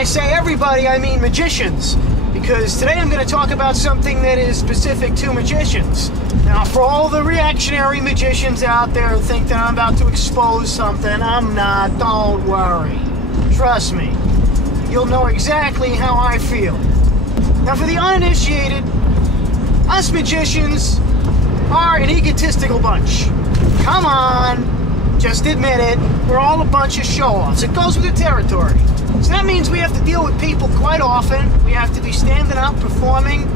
I say everybody, I mean magicians. Because today I'm going to talk about something that is specific to magicians. Now, for all the reactionary magicians out there who think that I'm about to expose something, I'm not. Don't worry. Trust me. You'll know exactly how I feel. Now, for the uninitiated, us magicians are an egotistical bunch. Come on. Just admit it. We're all a bunch of show-offs. It goes with the territory. So that means we have to deal with people quite often. We have to be standing up, performing,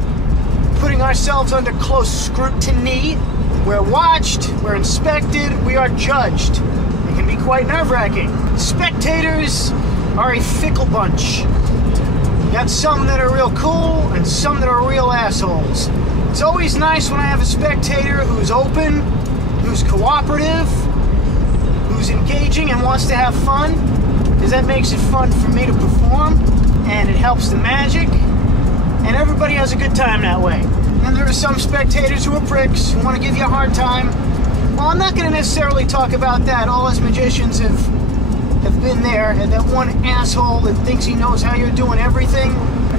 putting ourselves under close scrutiny. We're watched, we're inspected, we are judged. It can be quite nerve-wracking. Spectators are a fickle bunch. You got some that are real cool and some that are real assholes. It's always nice when I have a spectator who's open, who's cooperative, who's engaging and wants to have fun, because that makes it fun for me to perform, and it helps the magic, and everybody has a good time that way. And there are some spectators who are pricks, who want to give you a hard time. Well, I'm not going to necessarily talk about that. All us magicians have been there, and that one asshole that thinks he knows how you're doing everything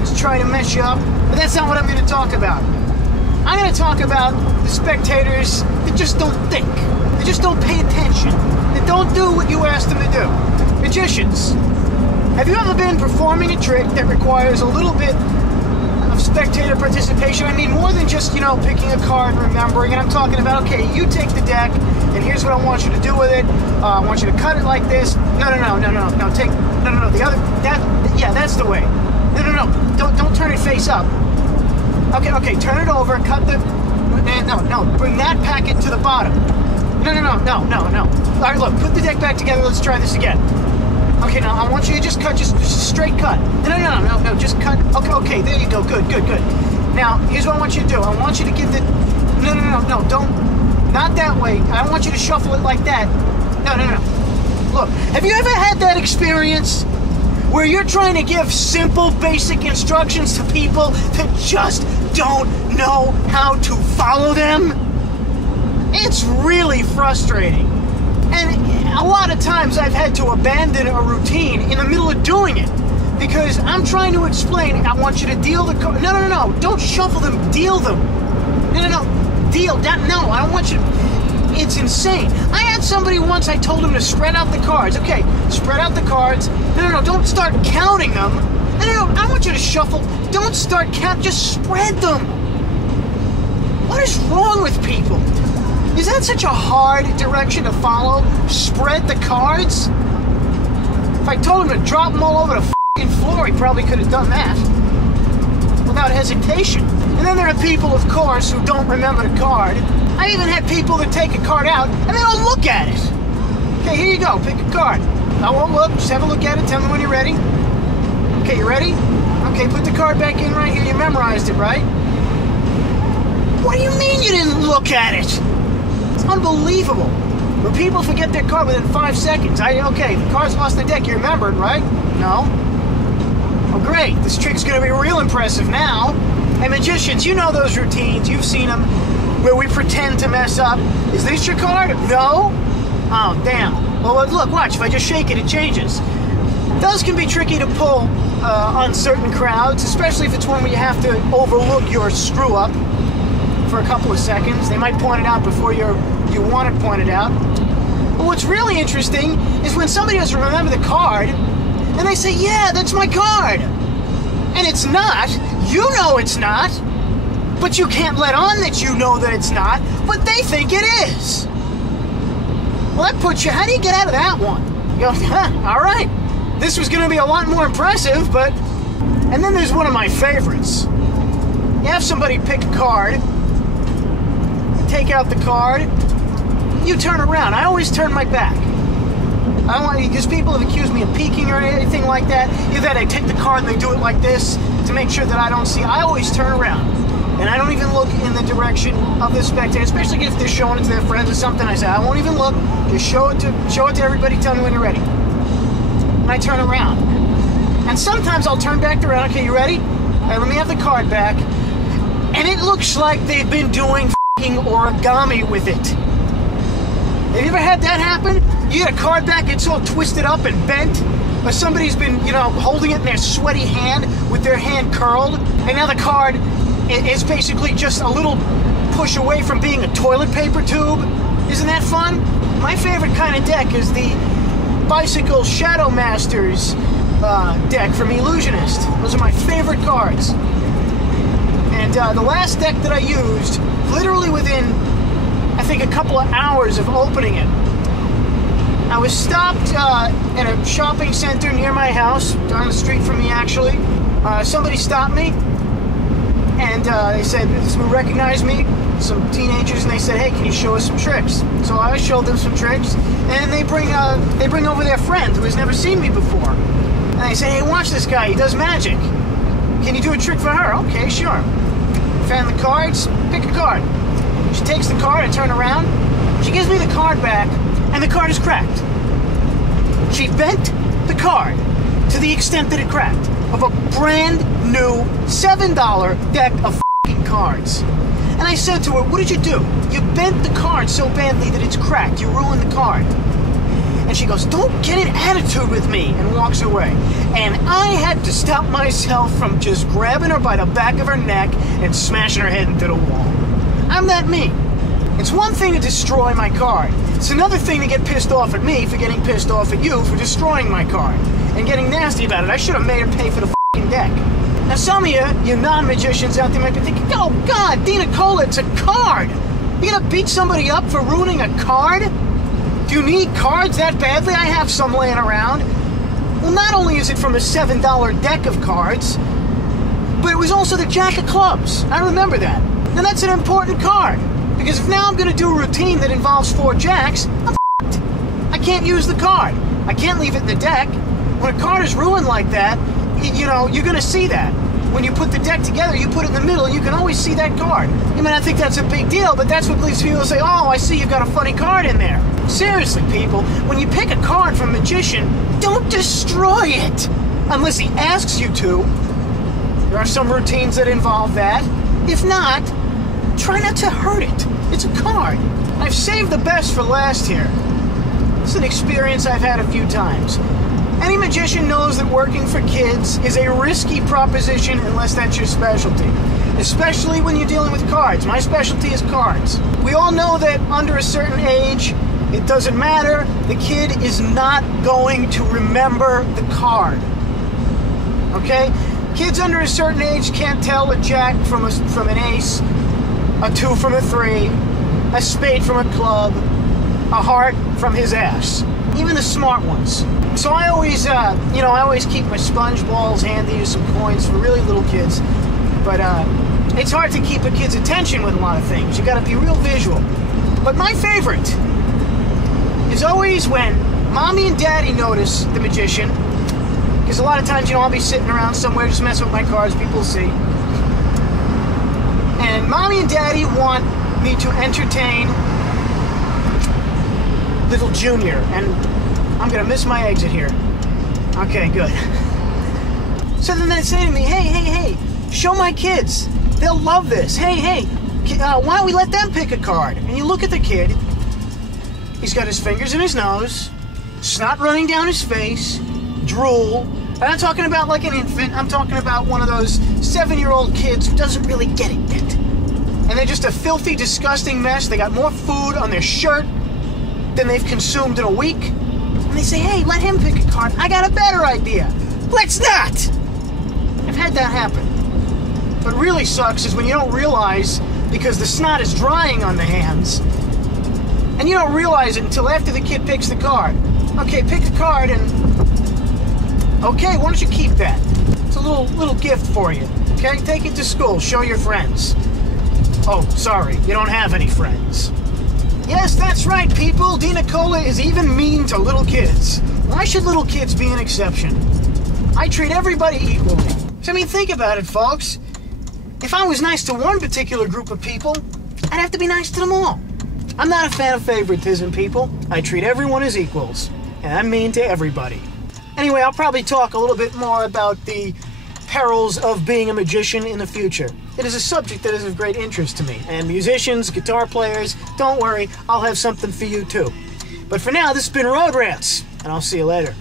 is trying to mess you up. But that's not what I'm going to talk about. I'm going to talk about the spectators that just don't think. They just don't pay attention. They don't do what you ask them to do. Magicians. Have you ever been performing a trick that requires a little bit of spectator participation? I mean, more than just, picking a card and remembering. And I'm talking about, okay, you take the deck, and here's what I want you to do with it. I want you to cut it like this. No, the other, that's the way. No, don't turn it face up. Okay, turn it over, cut the, no, bring that packet to the bottom. No. All right, look, put the deck back together, let's try this again. Okay, now I want you to just cut, just a straight cut. No, just cut. Okay, there you go, good. Now, here's what I want you to do. I want you to give the, no, don't, not that way. I don't want you to shuffle it like that. No. Look, have you ever had that experience where you're trying to give simple, basic instructions to people that just don't know how to follow them? It's really frustrating. And a lot of times I've had to abandon a routine in the middle of doing it because I'm trying to explain, I want you to deal the cards. No, don't shuffle them, deal them. No, deal. No, I don't want you to. It's insane. I had somebody once, I told him to spread out the cards. Okay, spread out the cards. No, don't start counting them. No, I want you to shuffle. Don't start just spread them. What is wrong with people? Is that such a hard direction to follow? Spread the cards? If I told him to drop them all over the f***ing floor, he probably could have done that without hesitation. And then there are people, of course, who don't remember the card. I even had people that take a card out and they don't look at it. Okay, here you go, pick a card. I won't look, just have a look at it, tell me when you're ready. Okay, you ready? Okay, put the card back in right here, you memorized it, right? What do you mean you didn't look at it? It's unbelievable. When people forget their card within 5 seconds. Okay, the card's lost in the deck, you remembered, right? No? Oh, great. This trick's going to be real impressive now. And magicians, you know those routines. You've seen them where we pretend to mess up. Is this your card? No? Oh, damn. Well, look, watch. If I just shake it, it changes. Those can be tricky to pull on certain crowds, especially if it's one where you have to overlook your screw-up for a couple of seconds. They might point it out before you want it pointed out. But what's really interesting is when somebody doesn't remember the card, and they say, yeah, that's my card. And it's not. You know it's not. But you can't let on that you know that it's not. But they think it is. Well, that puts you, how do you get out of that one? You go, all right. This was going to be a lot more impressive, but... And then there's one of my favorites. You have somebody pick a card, take out the card, you turn around. I always turn my back. I don't want, because people have accused me of peeking or anything like that. Either that, I take the card and they do it like this to make sure that I don't see. I always turn around. And I don't even look in the direction of the spectator, especially if they're showing it to their friends or something. I say, I won't even look. Just show it to everybody. Tell me when you're ready. And I turn around. And sometimes I'll turn back around. Okay, you ready? All right, let me have the card back. And it looks like they've been doing f***ing origami with it. Have you ever had that happen? You get a card back, it's all twisted up and bent. or somebody's been, you know, holding it in their sweaty hand with their hand curled, and now the card is basically just a little push away from being a toilet paper tube. Isn't that fun? My favorite kind of deck is the Bicycle Shadow Masters deck from Illusionist. Those are my favorite cards. And the last deck that I used, literally within, I think, a couple of hours of opening it, I was stopped at a shopping center near my house, down the street from me actually. Somebody stopped me, and they said, "Who recognized me?" Some teenagers, and they said, "Hey, can you show us some tricks?" So I showed them some tricks, and they bring over their friend who has never seen me before. And they say, "Hey, watch this guy, he does magic. Can you do a trick for her?" "Okay, sure." Found the cards, pick a card. She takes the card and turn around. She gives me the card back, and the card is cracked. She bent the card to the extent that it cracked of a brand new $7 deck of f***ing cards. And I said to her, "What did you do? You bent the card so badly that it's cracked. You ruined the card." And she goes, "Don't get an attitude with me," and walks away. And I had to stop myself from just grabbing her by the back of her neck and smashing her head into the wall. I'm that mean. It's one thing to destroy my card. It's another thing to get pissed off at me for getting pissed off at you for destroying my card and getting nasty about it. I should have made her pay for the f***ing deck. Now some of you non-magicians out there might be thinking, "Oh God, Dina Cola, it's a card. You gonna beat somebody up for ruining a card? Do you need cards that badly? I have some laying around." Well, not only is it from a $7 deck of cards, but it was also the Jack of Clubs. I remember that. Now that's an important card, because if now I'm gonna do a routine that involves 4 jacks, I'm f***ed. I can't use the card. I can't leave it in the deck. When a card is ruined like that, you know, you're gonna see that. When you put the deck together, you put it in the middle, and you can always see that card. You may not think that's a big deal, but that's what leads people to say, "Oh, I see you've got a funny card in there." Seriously, people, when you pick a card from a magician, don't destroy it unless he asks you to. There are some routines that involve that. If not, try not to hurt it. It's a card. I've saved the best for last here. It's an experience I've had a few times. Any magician knows that working for kids is a risky proposition unless that's your specialty, especially when you're dealing with cards. My specialty is cards. We all know that under a certain age, it doesn't matter. The kid is not going to remember the card. Okay? Kids under a certain age can't tell a jack from an ace, a 2 from a 3, a spade from a club, a heart from his ass. Even the smart ones. So I always, I always keep my sponge balls handy or some coins for really little kids. But it's hard to keep a kid's attention with a lot of things. You got to be real visual. But my favorite is always when Mommy and Daddy notice the magician. Because a lot of times, I'll be sitting around somewhere just messing with my cards, people see. And Mommy and Daddy want me to entertain little Junior. And I'm going to miss my exit here. Okay, good. So then they say to me, hey, show my kids. They'll love this. Hey, why don't we let them pick a card? And you look at the kid. He's got his fingers in his nose, snot running down his face, drool. I'm not talking about like an infant. I'm talking about one of those 7-year-old kids who doesn't really get it yet. And they're just a filthy, disgusting mess. They got more food on their shirt than they've consumed in a week. And they say, hey, let him pick a card. I got a better idea. Let's not! I've had that happen. What really sucks is when you don't realize, because the snot is drying on the hands, and you don't realize it until after the kid picks the card. Okay, pick a card and... Okay, why don't you keep that? It's a little gift for you. Okay, take it to school. Show your friends. Oh, sorry, you don't have any friends. Yes, that's right, people. Dina Cola is even mean to little kids. Why should little kids be an exception? I treat everybody equally. So, think about it, folks. If I was nice to one particular group of people, I'd have to be nice to them all. I'm not a fan of favoritism, people. I treat everyone as equals, and I'm mean to everybody. Anyway, I'll probably talk a little bit more about the perils of being a magician in the future. It is a subject that is of great interest to me, and musicians, guitar players, don't worry, I'll have something for you too. But for now, this has been Road Rants, and I'll see you later.